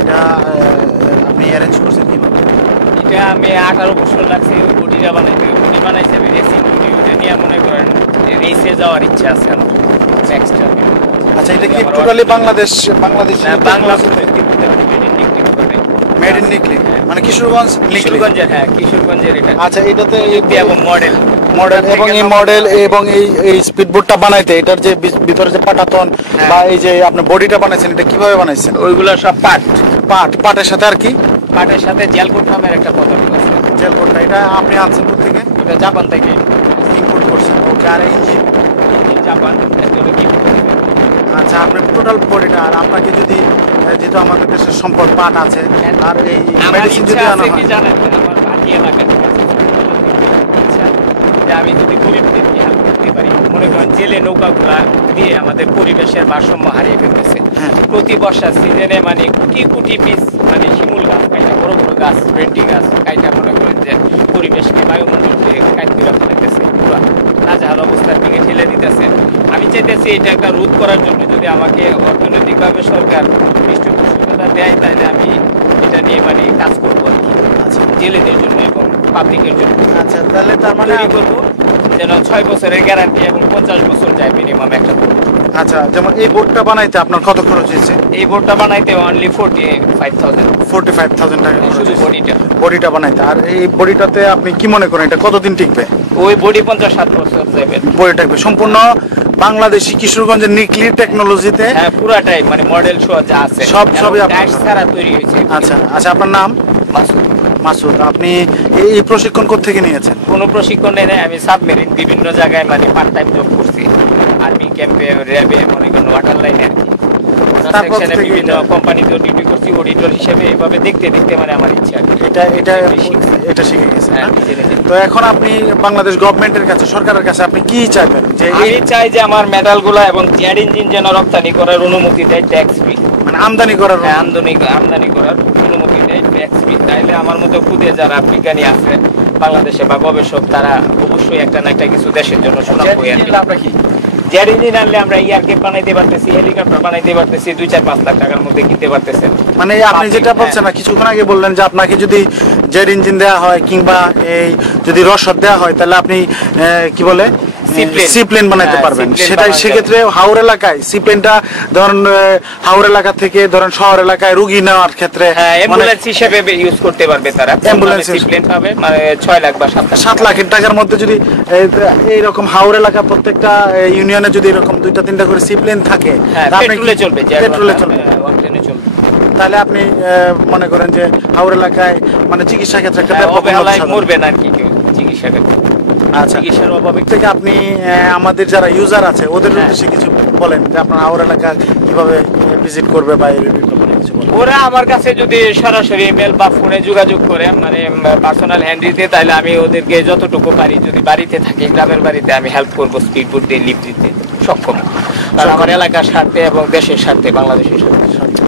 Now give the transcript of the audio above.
এটা আপনি অ্যারেঞ্জ করছেন কিভাবে? এটা আমি 18 বছর লাগছে ওই বডিটা বানাইতে। বডি বানাইছে আমি রেসিং বডি, ওটা নিয়ে মনে করেন রেসে যাওয়ার ইচ্ছা আছে আমার এক্সট্রা। আচ্ছা, এটা কি টোটালি বাংলাদেশ বাংলা প্রযুক্তি বলতে পারি, মেড ইন নিকলি, মানে কিশোরগঞ্জ কিশোরগঞ্জের, হ্যাঁ কিশোরগঞ্জের এটা। আচ্ছা, এটাতে এবং মডেল এবং এই মডেল এবং এই স্পিডবোটটা বানাইতে এটার যে ভিতরে যে পাটাতন বা এই যে আপনি বডিটা বানাইছেন, এটা কিভাবে বানাইছেন? ওইগুলো সব পাটের সাথে আর কি? পাটের সাথে জেলকোট নামের একটা পদার্থ আছে। জেলকোটটা এটা আপনি আনছেন থেকে? এটা জাপান থেকে ইম্পোর্ট করছেন। ওকে, আর ইঞ্জিন জাপান। আচ্ছা, আপনার টোটাল বডিটা, আর আপনাকে যদি যেহেতু আমাদের দেশের সম্পদ পাট আছে আর এই মেডিসিন যদি আনা হয়, জানেন আমার বাকি এলাকা যে আমি যদি গরিবদেরকে হেল্প করতে পারি, মনে করেন জেলে নৌকাগুলা দিয়ে আমাদের পরিবেশের ভারসাম্য হারিয়ে ফেলতেছে। প্রতি বর্ষার সিজনে মানে কোটি কোটি পিস মানে শিমুল গাছ কাইটা, বড় বড় গাছ, ভেন্ডি গাছ কাইটা মনে করেন যে পরিবেশকে বায়ুমণ্ডলকে কাইতে ফেলাইতেছে, পুরো নাজেহাল অবস্থার দিকে ঠেলে দিতেছে। আমি চাইতেছি এটা একটা রোধ করার জন্য যদি আমাকে অর্থনৈতিকভাবে সরকার পৃষ্ঠপোষকতা দেয়, তাহলে আমি এটা নিয়ে মানে কাজ করবো আর কি, জেলেদের জন্য এবং পাবলিকের জন্য। আচ্ছা, তাহলে তার মানে করবো যেন 6 বছরের গ্যারান্টি এবং 50 বছর যায় মিনিমাম একটা বোট। আচ্ছা, যেমন এই বোটটা বানাইতে আপনার কত খরচ হয়েছে? এই বোটটা বানাইতে অনলি 45,000 টাকা শুধু বডিটা বানাইতে। আর এই বডিটাতে আপনি কি মনে করেন এটা কতদিন টিকবে? ওই বডি 50-60 বছর যাবে। বডি থাকবে সম্পূর্ণ বাংলাদেশি কিশোরগঞ্জের নিকলি টেকনোলজিতে। হ্যাঁ, পুরাটাই মানে মডেল সহ যা আছে সবই আপনার ছাড়া তৈরি হয়েছে। আচ্ছা, আপনার নাম? মাসুদ। আপনি এই প্রশিক্ষণ কোত্থেকে নিয়েছেন? কোনো প্রশিক্ষণ নেই, আমি সাবমেরিন বিভিন্ন জায়গায় মানে পার্ট টাইম জব করছি, আর্মি ক্যাম্পে, র্যাবে, মনে করেন ওয়াটার লাইনে আর কি। বিভিন্ন কোম্পানিতে ডিউটি করছি অডিটর হিসেবে। এভাবে দেখতে দেখতে মানে আমার ইচ্ছা এটা শিখে গেছে। তো এখন আপনি বাংলাদেশ গভর্নমেন্টের কাছে, সরকারের কাছে আপনি কি চাইবেন? যে আমি চাই যে আমার মেটালগুলো এবং জেড ইঞ্জিন যেন রপ্তানি করার অনুমতি দেয়, ট্যাক্স ফ্রি, মানে আমদানি করার অনুমতি দেয়, ট্যাক্স ফ্রি। তাইলে আমার মতো খুদে যারা বিজ্ঞানী আছে বাংলাদেশে বা গবেষক, তারা অবশ্যই একটা না একটা কিছু দেশের জন্য শোনা বই আর কি। জেড ইঞ্জিন আনলে আমরা এয়ারকে বানাইতে পারতেছি, হেলিকপ্টার বানাইতে পারতেছি, 2-4-5 লাখ টাকার মধ্যে কিনতে পারতেছি। মানে আপনি যেটা বলছেন না, কিছুক্ষণ আগে বললেন যে আপনাকে যদি জেড ইঞ্জিন দেওয়া হয় কিংবা এই যদি রসদ দেওয়া হয়, তাহলে আপনি কি বলে সিপ্লেন বানাইতে পারবেন। সেটাই সেক্ষেত্রে হাওর এলাকায় সিপ্লেনটা ধরুন হাওর এলাকা থেকে ধরুন শহর এলাকায় রোগী নেওয়ার ক্ষেত্রে অ্যাম্বুলেন্স হিসেবে ইউজ করতে পারবে তারা। অ্যাম্বুলেন্স সিপ্লেন পাবে মানে 6 লাখ বা 7 লাখ টাকার মধ্যে যদি এইরকম হাওর এলাকা প্রত্যেকটা ইউনিয়নে যদি এরকম 2-3টা করে সিপ্লেন থাকে, পেট্রোলে চলবে, তাহলে আপনি মনে করেন যে হাওর এলাকায় মানে চিকিৎসা ক্ষেত্রে একটা মরবে না আর কি কেউ চিকিৎসা ক্ষেত্রে। আচ্ছা, চিকিৎসার অভাবে থেকে আপনি আমাদের যারা ইউজার আছে ওদের উদ্দেশ্যে কিছু বলেন যে আপনার হাওর এলাকা কিভাবে ভিজিট করবে বা এই ব্যাপারে কিছু বলেন। ওরা আমার কাছে যদি সরাসরি ইমেল বা ফোনে যোগাযোগ করে মানে পার্সোনাল হ্যান্ডিতে, তাহলে আমি ওদেরকে যতটুকু পারি, যদি বাড়িতে থাকি গ্রামের বাড়িতে, আমি হেল্প করবো, স্পিড বোট দিয়ে লিফট দিতে সক্ষম, কারণ আমার এলাকার স্বার্থে এবং দেশের স্বার্থে, বাংলাদেশের স্বার্থে।